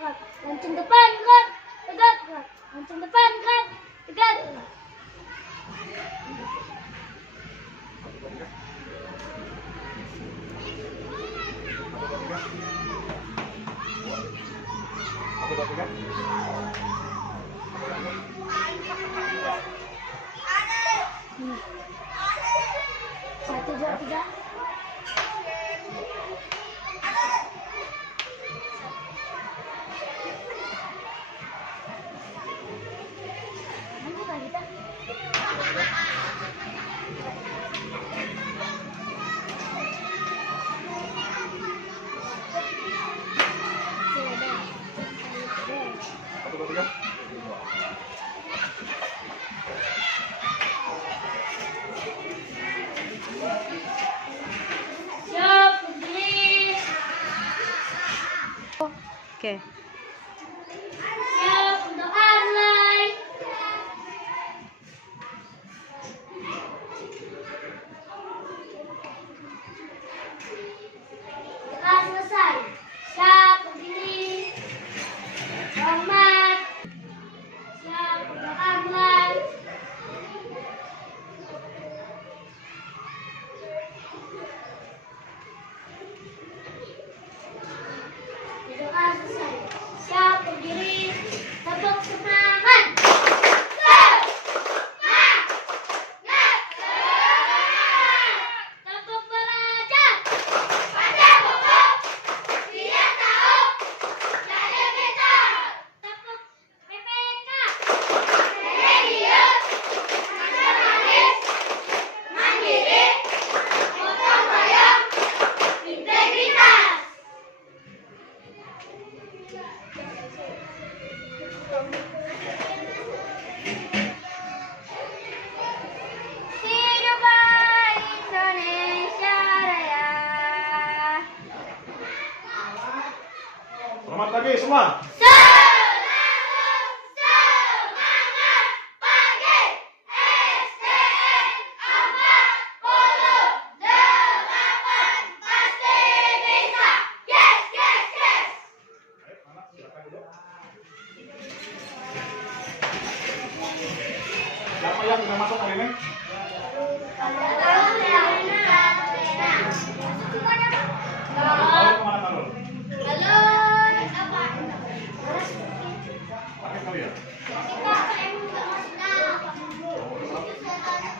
gerak. Lancung depan, gerak. Tegak, gerak. Lancung depan, gerak. Tegak, gerak. Satu, dua, tiga. Siap, berdiri. Oke. Siap untuk online. Telah selesai. Siap, berdiri. Hormat. Siap untuk online. Doa selesai. Siap, berdiri. Tepuk semangat. Tepuk belajar. Baca buku. Lihat tahu. Jadi pintar. Tepuk PPK. Religius. Nasionalis. Mandiri. Gotong royong. Integritas. Hiduplah Indonesia Raya. Selamat pagi semua. Selalu semangat pagi. STN 48 pasti bisa. Yes, yes, yes. Anak, silakan duduk. Siapa yang sudah masuk hari ini? Kalau kemana Tarul? Pakai kali ya?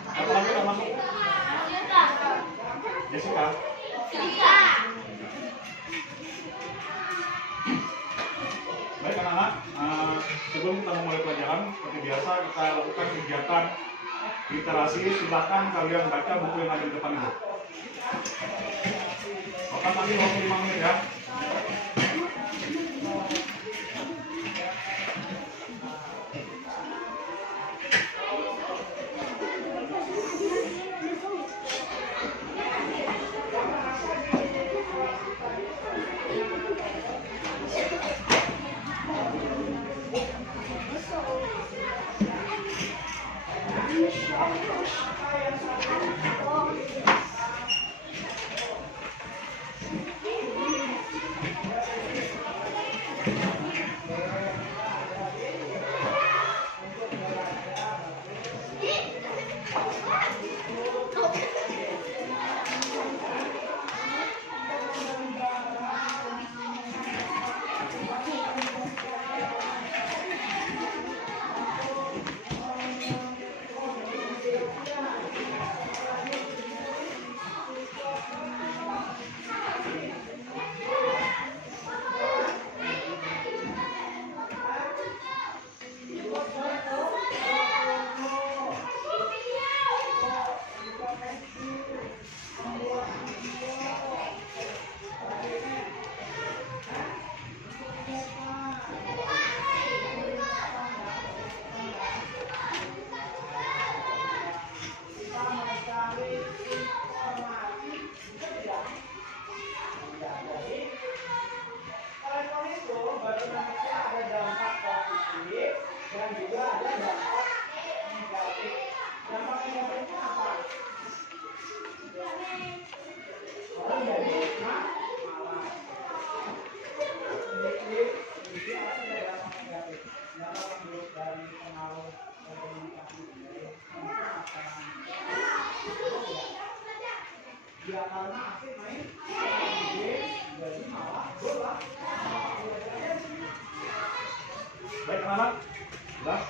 Satu lagi yang masuk? Jessica. Baik anak-anak, sebelum kita memulai pelajaran, seperti biasa kita lakukan kegiatan literasi. Silakan kalian baca buku yang ada di depan ibu. Makan lagi 25 menit ya. Baik anak-anak, sudah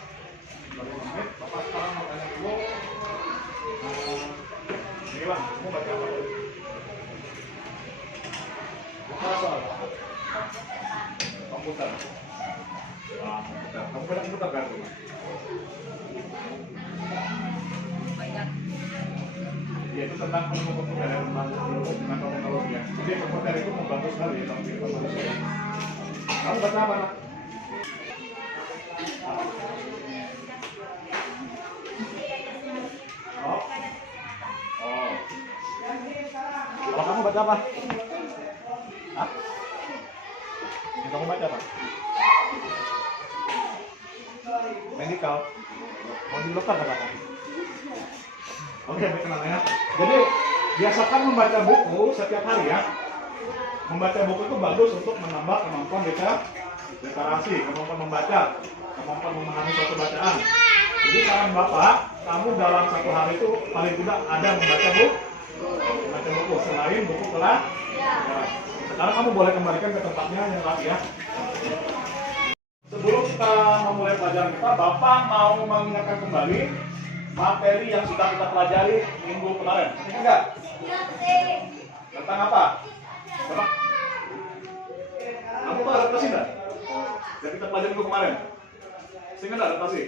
baru menit. Bapak sekarang mau tanya dulu. Milan, kamu baca apa dulu? Bukan soal komputer. Nah, komputer. Kamu punya komputer kan? Ya, itu tentang ilmu komputer ya, tentang teknologi ya. Jadi komputer itu membantu sekali ya dalam kehidupan manusia. Kamu baca apa, nak? Oh. Oh. Kalau kamu baca apa? Hah? Yang kamu baca apa? Medical. Mau di dokter kata kamu? Oke, baik kenal ya. Jadi biasakan membaca buku setiap hari ya. Membaca buku itu bagus untuk menambah kemampuan literasi, kemampuan membaca, kemampuan memahami suatu bacaan. Jadi saran Bapak, kamu dalam satu hari itu paling tidak ada membaca buku selain buku kelas. Sekarang kamu boleh kembalikan ke tempatnya yang rapi ya. Sebelum kita memulai pelajaran kita, Bapak mau mengingatkan kembali materi yang sudah kita pelajari minggu kemarin. Ingat enggak? Tentang apa? Coba. Kamu tahu adaptasi enggak? Yang kita pelajari minggu kemarin. Ingat enggak adaptasi?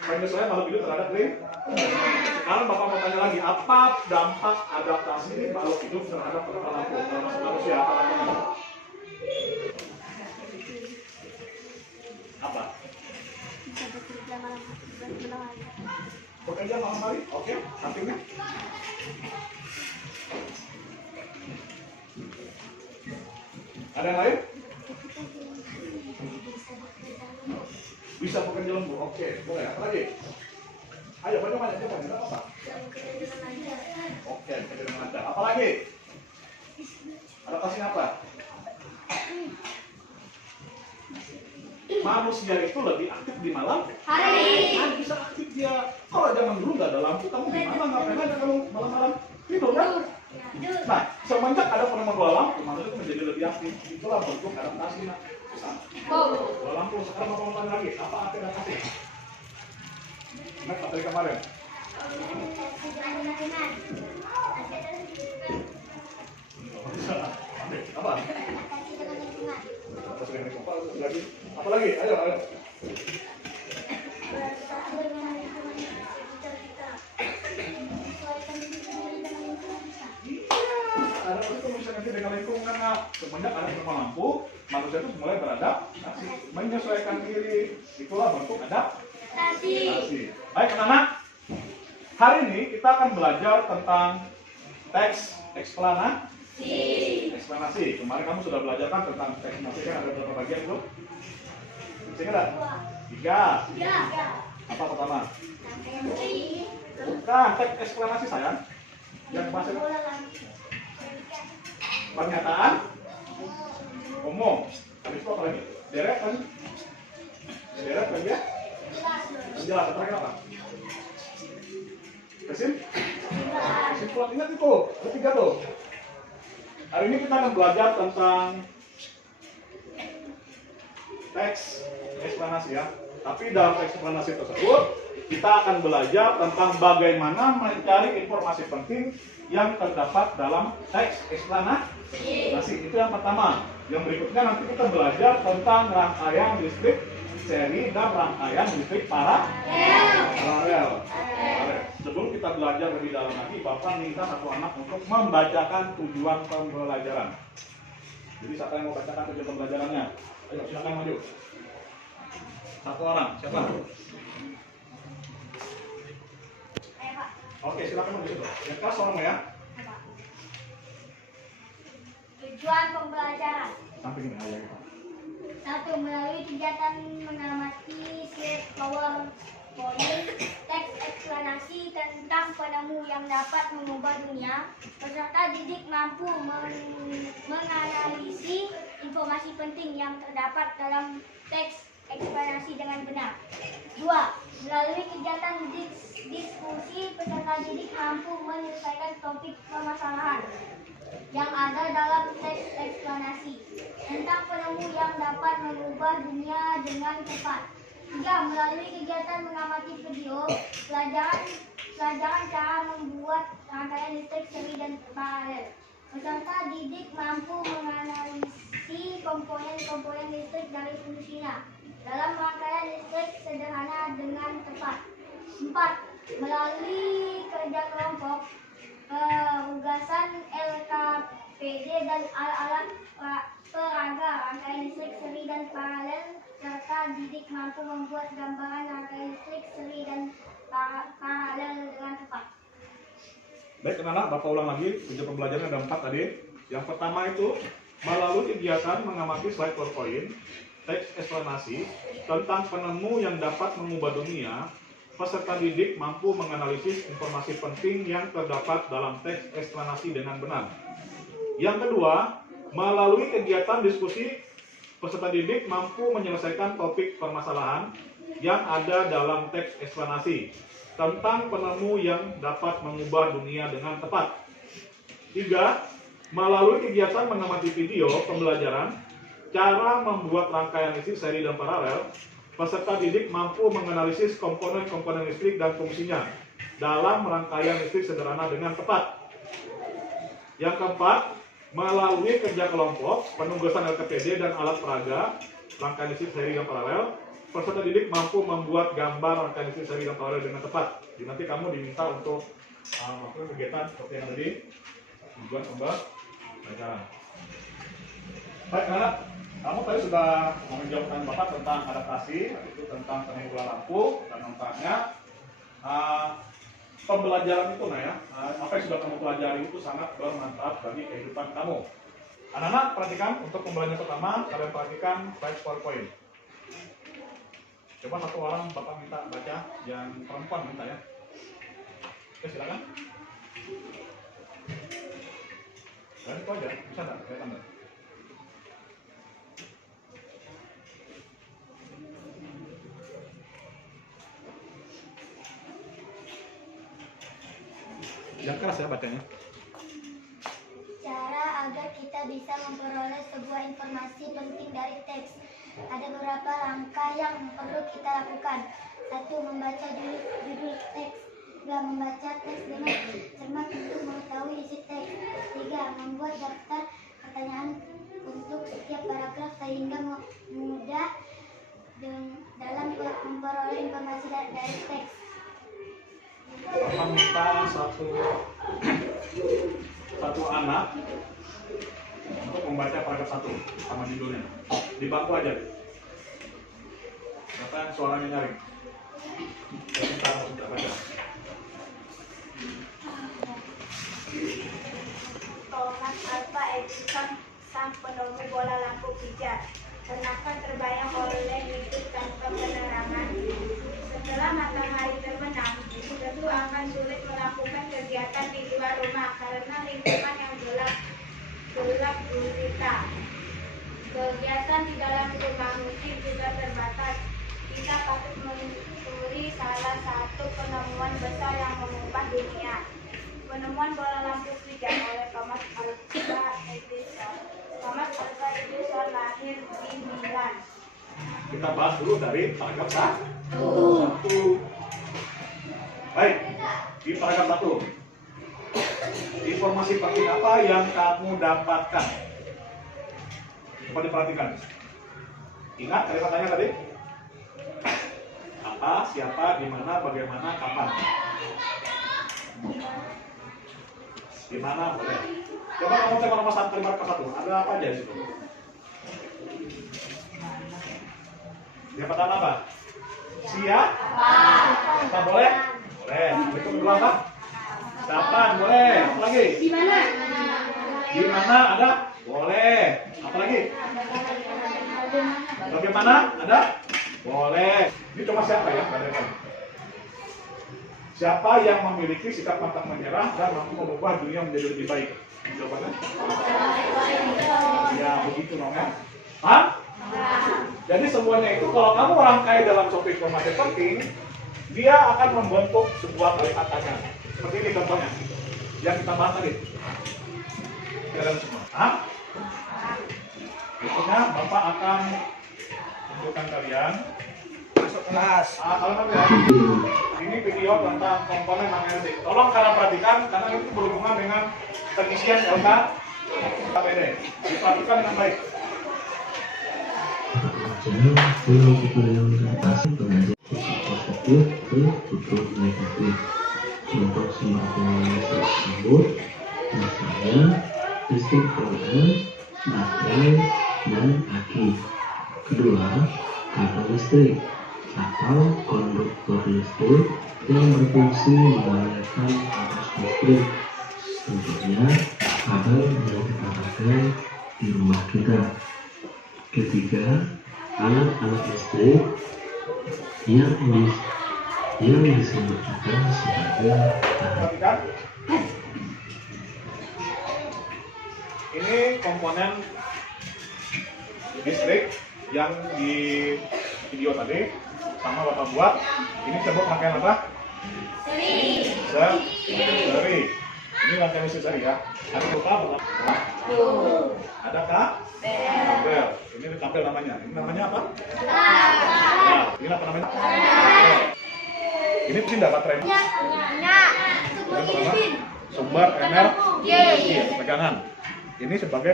Penyesuaian makhluk hidup terhadap lingkungan. Sekarang Bapak mau tanya lagi, apa dampak adaptasi makhluk hidup terhadap penerapan lampu, termasuk manusia? Apa? Bekerja malam hari? Oke, sampingnya. Ada yang lain? Bisa bekerja lembur? Oke, boleh. Apa lagi? Ayo, banyak tidak apa-apa. Oke, bekerja dengan lancar. Apa lagi? Adaptasinya apa? Manusia itu lebih aktif di malam hari. Kan bisa aktif dia. Kalau zaman dulu nggak ada lampu, kamu gimana? Ngapain aja kamu malam-malam tidur kan? Nah, semenjak ada penemuan bola lampu, manusia itu menjadi lebih aktif. Itulah bentuk adaptasi. Nah, bola lampu. Sekarang mau tanya lagi, apa arti adaptasi? Ingat materi kemarin? Apa? Apa lagi? Ayo. Ada itu misalnya dengan lingkungan, semenjak ada penemuan lampu, manusia itu mulai beradaptasi, menyesuaikan diri. Itulah bentuk adaptasi. Baik anak-anak, hari ini kita akan belajar tentang teks eksplanasi. Kemarin kamu sudah belajar kan tentang teks eksplanasi, kan ada berapa bagian itu? Ingat enggak? 3. Apa pertama? Bukan, teks eksplanasi sayang. Yang bahasa pernyataan umum. Habis itu apa lagi? Deret kan ya? Penjelasan terakhir apa? Kesimpulan. Ingat itu, ada 3 tuh. Hari ini kita akan belajar tentang teks eksplanasi ya. Tapi dalam teks eksplanasi tersebut kita akan belajar tentang bagaimana mencari informasi penting yang terdapat dalam teks eksplanasi. Itu yang pertama. Yang berikutnya nanti kita belajar tentang rangkaian listrik seri dan rangkaian listrik paralel. Sebelum kita belajar lebih dalam lagi, Bapak minta satu anak untuk membacakan tujuan pembelajaran. Jadi siapa yang mau bacakan tujuan pembelajarannya? Ayo silakan maju. Satu orang, siapa? Oke, silakan maju situ. Yang kelas orang ya. Tujuan pembelajaran. Samping ini aja kita. 1. Melalui kegiatan mengamati slide PowerPoint, teks eksplanasi tentang penemu yang dapat mengubah dunia, peserta didik mampu menganalisis informasi penting yang terdapat dalam teks eksplanasi dengan benar. 2. Melalui kegiatan diskusi, peserta didik mampu menyelesaikan topik permasalahan yang ada dalam teks eksplanasi tentang penemu yang dapat mengubah dunia dengan cepat. 3. Melalui kegiatan mengamati video, pelajaran cara membuat rangkaian listrik seri dan paralel. Peserta didik mampu menganalisis komponen-komponen listrik dari fungsinya dalam rangkaian listrik sederhana dengan tepat. 4. Melalui kerja kelompok, unggasan LKPD dan alat-alat peraga rangkaian listrik seri dan paralel, serta didik mampu membuat gambaran rangkaian listrik seri dan paralel dengan tepat. Baik, anak-anak, Bapak ulang lagi. Tujuan pembelajaran ada 4 tadi. Yang pertama itu melalui kegiatan mengamati slide PowerPoint, teks eksplanasi tentang penemu yang dapat mengubah dunia, peserta didik mampu menganalisis informasi penting yang terdapat dalam teks eksplanasi dengan benar. Yang kedua, melalui kegiatan diskusi, peserta didik mampu menyelesaikan topik permasalahan yang ada dalam teks eksplanasi tentang penemu yang dapat mengubah dunia dengan tepat. 3. Melalui kegiatan mengamati video pembelajaran cara membuat rangkaian listrik seri dan paralel, peserta didik mampu menganalisis komponen-komponen listrik dan fungsinya dalam rangkaian listrik sederhana dengan tepat. Yang keempat, melalui kerja kelompok, penugasan LKPD dan alat peraga rangkaian listrik seri dan paralel, peserta didik mampu membuat gambar rangkaian listrik seri dan paralel dengan tepat. Jadi nanti kamu diminta untuk melakukan kegiatan seperti yang tadi, tujuan pembelajaran. Baik, anak, kamu tadi sudah menjawabkan Bapak tentang adaptasi, itu tentang penemu bola lampu, dan nampaknya pembelajaran itu, nah ya, apa yang sudah kamu pelajari itu sangat bermanfaat bagi kehidupan kamu. Anak-anak, perhatikan untuk pembelajaran pertama, kalian perhatikan slide PowerPoint. Coba satu orang Bapak minta baca, yang perempuan minta ya. Oke, silakan. Dan itu aja, bisa nggak? Kelihatan nggak? Yang keras ya bacanya. Cara agar kita bisa memperoleh sebuah informasi penting dari teks. Ada beberapa langkah yang perlu kita lakukan. 1. Membaca judul teks. 2. Membaca teks dengan cermat untuk mengetahui isi teks. 3. Membuat daftar pertanyaan untuk setiap paragraf sehingga mudah dalam memperoleh informasi dari teks. Bapak minta satu anak untuk membaca paragraf 1 sama judulnya. Di bangku aja. Siapa yang suaranya nyaring? Kita harus baca. Thomas Alva Edison, sang penemu bola lampu pijar, pernahkah terbayang oleh hidup tanpa penerangan? Setelah matahari terbenam, tentu akan sulit melakukan kegiatan di luar rumah karena lingkungan yang gelap gulita. Kegiatan di dalam rumah mungkin juga terbatas. Kita patut mencuri salah satu penemuan besar yang mengubah dunia. Penemuan bola lampu pijar oleh Thomas Alva Edison. Thomas Alva Edison lahir di Milan. Kita bahas dulu dari paragraf 1. Baik, di paragraf 1. Informasi penting apa yang kamu dapatkan? Coba diperhatikan. Ingat kata-katanya tadi? Apa, siapa, di mana, bagaimana, kapan? Di mana boleh. Coba kamu cek nomor 1 dari paragraf 1. Ada apa aja di situ? Yang pertama apa? Siapa? Kita boleh? Boleh. Itu kedua apa? Kapan? Boleh. Apa lagi? Di mana? Di mana? Ada? Boleh. Apa lagi? Bagaimana? Ada? Boleh. Ini cuma siapa ya? Siapa yang memiliki sikap pantang menyerah dan mampu mengubah dunia menjadi lebih baik? Jawabannya? Ya begitu dong ya. Hah? Jadi semuanya itu kalau kamu rangkai dalam suatu informasi penting, dia akan membentuk sebuah kata-katanya. Seperti ini contohnya, yang kita bahas tadi. Kalian semua. Hah? Berikutnya Bapak akan tunjukkan kalian. Masuk kelas. Kalau kalian, ini video tentang komponen LD. Tolong kalian perhatikan karena itu berhubungan dengan pengisian LKPD. Diperhatikan dengan baik. Pulau yang atas pengajar positif tutup negatif. Untuk semakin tersebut, misalnya listrik PLN, baterai, dan aki. Kedua, kabel listrik atau konduktor listrik yang berfungsi mengalirkan arus listrik. Tentunya kabel yang kita pakai di rumah kita. Ketiga, alat-alat listrik yang disebut juga sebagai Perhatikan. Ini komponen listrik yang di video tadi sama Bapak buat. Ini sebut rangkaian apa? Seri. Ini rangkaian listrik seri ya. Ada lupa apa? Adakah? Kabel. Ini kabel namanya. Ini namanya apa? Nah, ini apa namanya? Ini sih enggak baterai. Yang pertama, sumber energi tegangan. Ini sebagai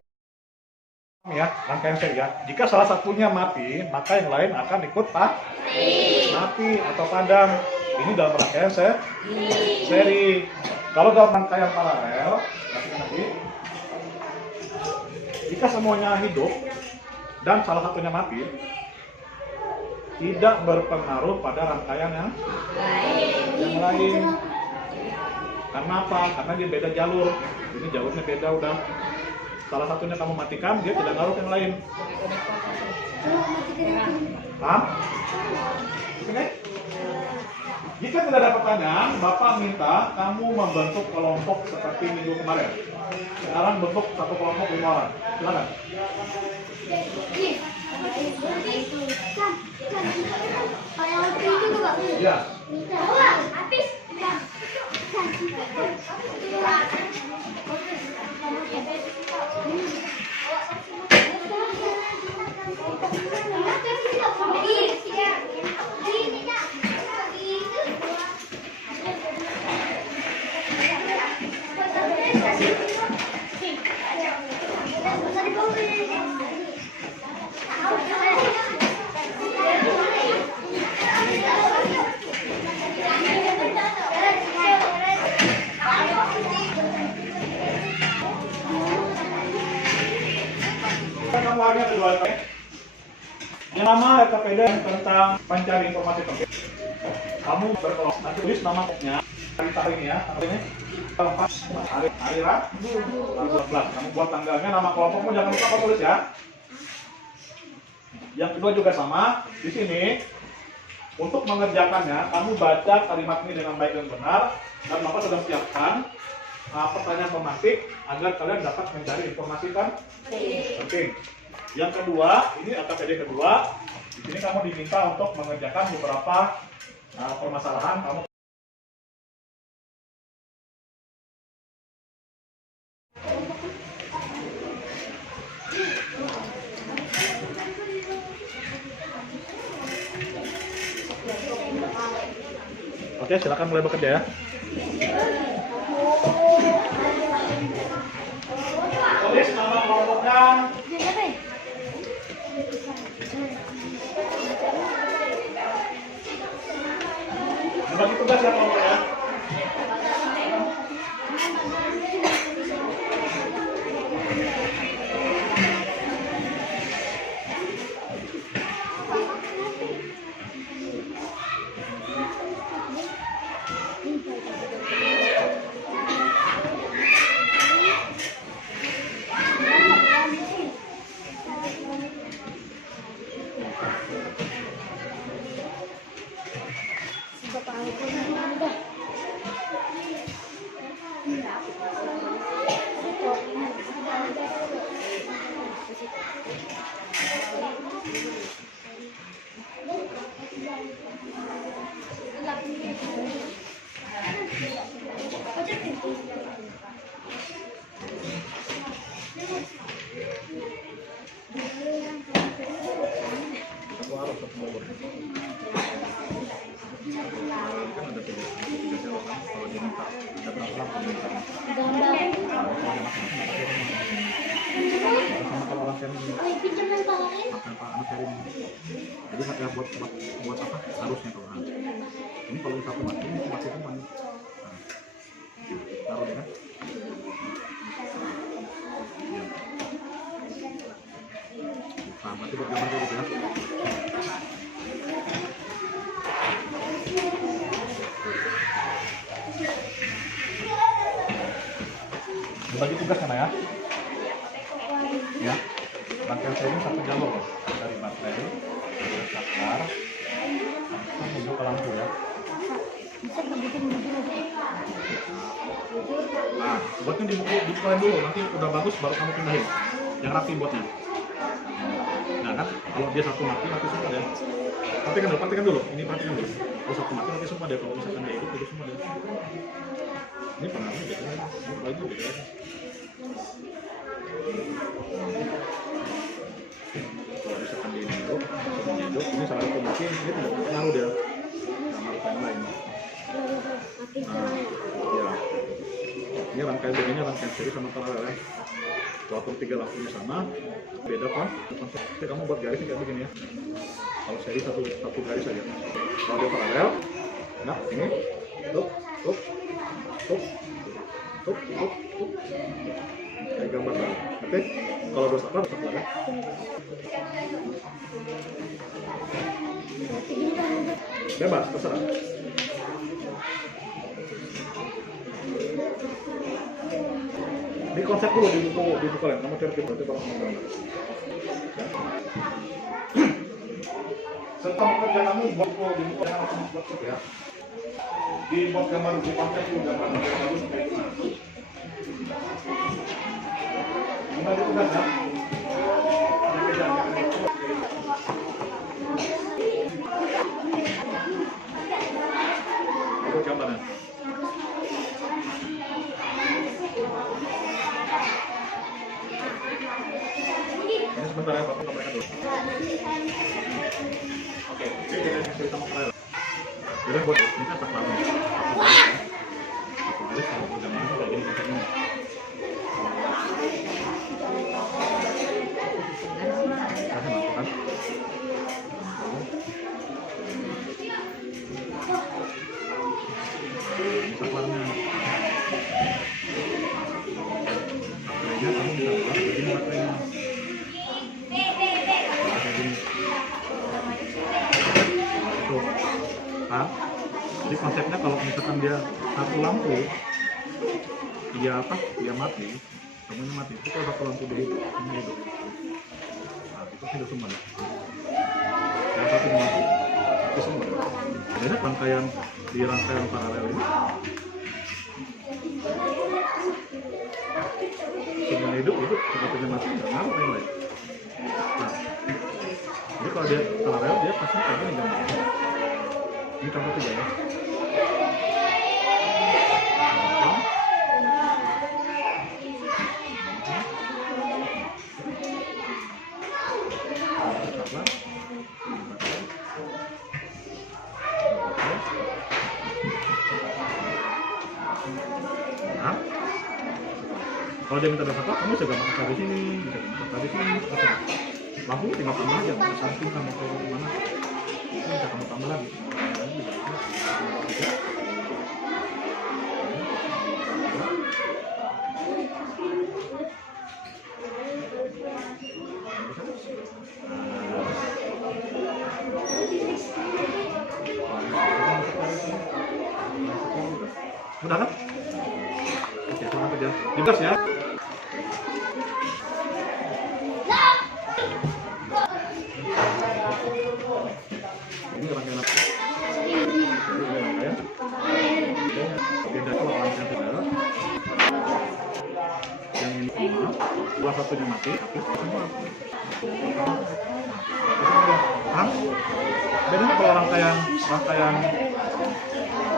ya rangkaian seri ya. Jika salah satunya mati, maka yang lain akan ikut mati atau padam. Ini dalam rangkaian seri. Kalau dalam rangkaian paralel, perhatikan lagi. Jika semuanya hidup dan salah satunya mati, tidak berpengaruh pada rangkaian yang lain. Karena apa? Karena dia beda jalur. Ini jalurnya beda udah. Salah satunya kamu matikan, dia tidak ngaruh yang lain. Paham? Oke? Jika tidak ada pertanyaan, Bapak minta kamu membentuk kelompok seperti minggu kemarin. Sekarang bentuk satu kelompok 5 orang. Silakan. Ya. Kamu hanya kedua kali. Yang nama LKPD tentang pencari informasi penting. Kamu berkelompok. Nanti tulis namanya. Hari ini ya. Namanya. Hari Rabu 12. Kamu buat tanggalnya, nama kelompokmu jangan lupa kamu tulis ya. Yang kedua juga sama. Di sini untuk mengerjakannya, kamu baca kalimat ini dengan baik dan benar. Dan Bapak sudah siapkan pertanyaan pematik agar kalian dapat mencari informasi kan penting. Yang kedua, ini LKPD kedua. Di sini kamu diminta untuk mengerjakan beberapa permasalahan kamu. Oke, silakan mulai bekerja ya. Tulis nama kelompoknya. Bagi tugas ya kelompoknya. Bapak aku Kan ada tiga jawaban. Kalau dia minta ada berapa lampu minta? Gambar. Sama kalau orang sharing ini. Oh, pinjaman palangin. Tanpa anak sharing. Jadi ya buat apa? Harusnya tuh. Nah, ini kalau satu mati ini masih teman. Taruh ya kan? Nah, nanti buat gambar dulu ya. Bagi tugas kan ya? Ya. Rangkaian saya ini satu jalur dari baterai ke saklar langsung menuju ke lampu ya. Bisa bikin begini. Nah, buatnya dibukain dulu, nanti udah bagus baru kamu pindahin. Yang rapi buatnya. Nah kan, kalau dia satu mati semua deh. Perhatikan dulu, ini perhatikan dulu. Kalau satu mati semua deh, kalau misalkan dia hidup semua deh. Ini pengaruhnya gitu kan, lagi gitu kan. Kalau misalkan dia hidup, ini salah satu mungkin dia tidak pengaruh dia. Sama yang lain. Nah, ya. Ini rangkaian bedanya rangkaian seri sama paralel ya. Walaupun tiga lampunya sama, beda pak. Konsepnya kamu buat garisnya kayak begini ya. Kalau seri satu garis saja. Kalau dia paralel, nah ini, tup. Kayak gambar kan. Oke. Kalau dua saklar ya. Bebas, terserah. Ini konsep dulu di buku kalian. Kamu cari berarti kalau kamu gambar. Setelah kerja kamu buat di buku yang kamu buat ya. Dibuat gambar di konsep dulu gambar bagus kayak gitu. Gimana itu kan ya? Itu gambarnya. Ini sebentar ya, Bapak gambarkan dulu. Oke, kita kasih sama file. Jadi buat ini kan saklar. Jadi kalau gambar itu kayak gini konsepnya. Ini saklarnya. Baterainya kamu bisa buat begini baterainya. Tuh. Nah, jadi konsepnya kalau misalkan dia satu lampu dia mati, semuanya mati. Itu kalau satu lampu dia hidup, ini hidup. Nah, itu hidup semua. Yang satu mati, itu semua. Jadi rangkaian paralel ini semua hidup, satunya mati, nggak ngaruh yang lain. Nah, jadi kalau dia paralel dia pasti kayak gini kan. Ini contoh 3 ya. Nah, kalau dia minta berapa, kamu juga masuk di sini, bisa masuk di sini. Lampu tinggal tambah aja, mau samping sama ke mana. Ini bisa kamu tambah lagi. Udah kan? Oke, semangat aja. Digas ya. Ini rangkaian apa? Ini rangkaian. Beda kalau rangkaian saudara. Yang ini semua, dua satunya mati, tapi semua. Paham? Bedanya kalau rangkaian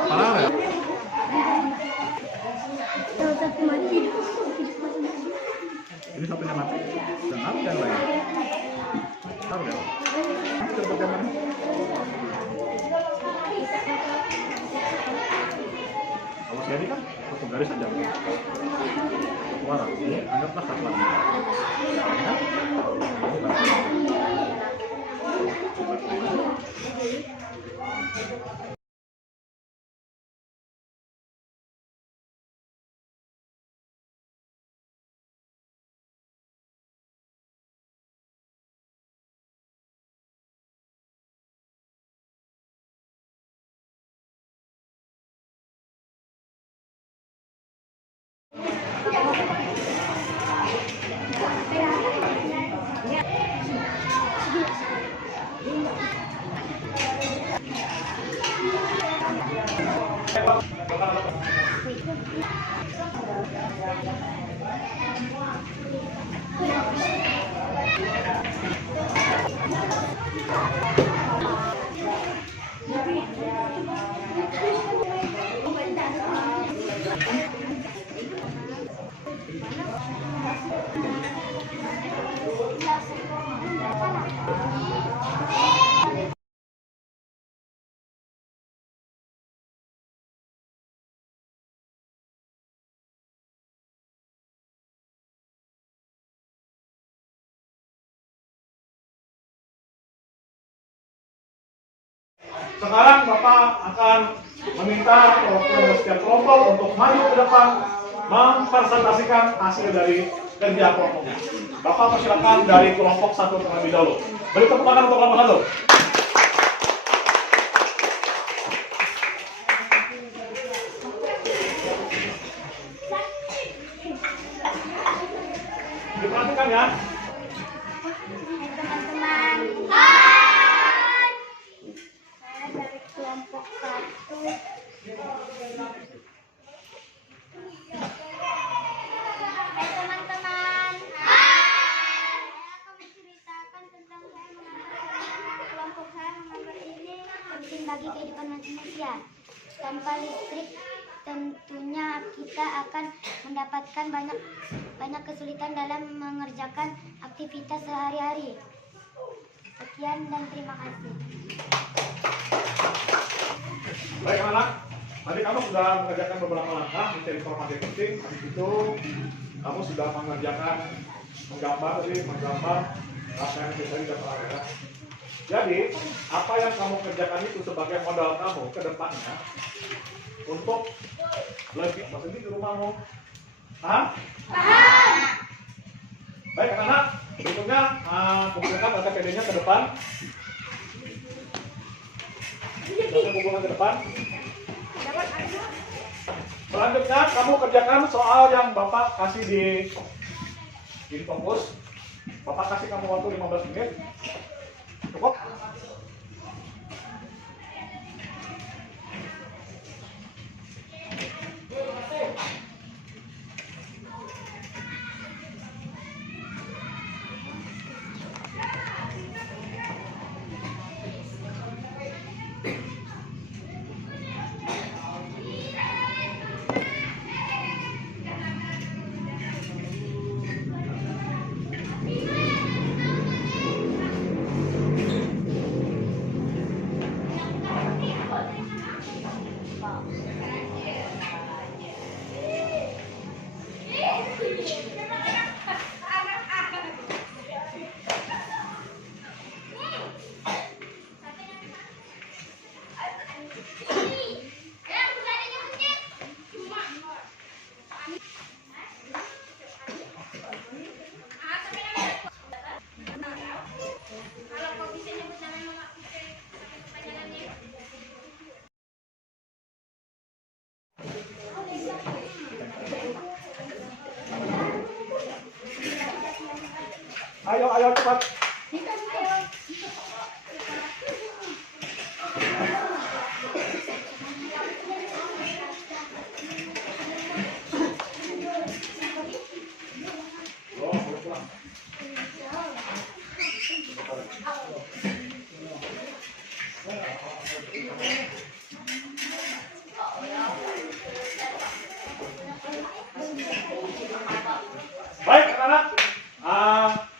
paralel. Ini satunya mati, dan apa yang lain? Tahu ya? Coba bagaimana? Garis saja. Suara. Ini anggaplah kapal. Sekarang Bapak akan meminta setiap kelompok untuk maju ke depan mempresentasikan hasil dari kerja kelompoknya. Bapak persilakan dari kelompok satu terlebih dahulu. Beri tepuk tangan untuk kelompok satu. Diperhatikan ya. Teman-teman. Saya dari kelompok 1. Hai teman-teman. Saya akan menceritakan tentang saya mengapa kelompok saya menganggap ini penting bagi kehidupan manusia. Tanpa listrik tentunya kita akan mendapatkan banyak kesulitan dalam mengerjakan aktivitas sehari-hari. Sekian dan terima kasih. Baik anak, tadi kamu sudah mengerjakan beberapa langkah mencari informasi penting. Habis itu kamu sudah mengerjakan menggambar rangkaian materi dan ya. Jadi apa yang kamu kerjakan itu sebagai modal kamu ke depannya untuk lebih sendiri di rumahmu. Paham? Paham. Baik anak-anak, berikutnya kumpulkan data PD-nya ke depan. Kumpulkan ke depan. Selanjutnya kamu kerjakan soal yang Bapak kasih di fokus. Bapak kasih kamu waktu 15 menit. Cukup? Ayo cepat. Baik anak-anak,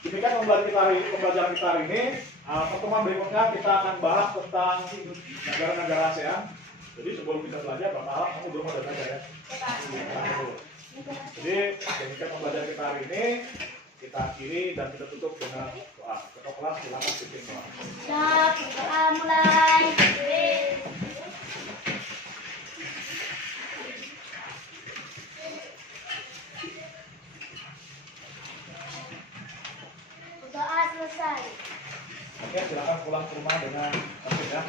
demikian pembelajaran kita hari ini. Pertemuan berikutnya kita akan bahas tentang negara-negara ASEAN. Jadi sebelum kita belajar, Bapak harap kamu belum ada belajar ya. Jadi demikian pembelajaran kita hari ini. Kita akhiri dan kita tutup dengan doa. Ketua kelas silakan pimpin doa. Siap, doa mulai. Doa selesai. Oke, silakan pulang ke rumah dengan tertib ya.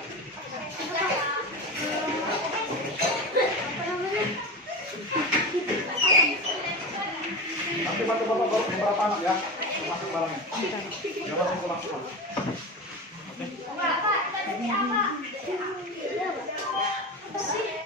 Nanti bantu Bapak beberapa anak ya, masuk barangnya. Ya langsung pulang.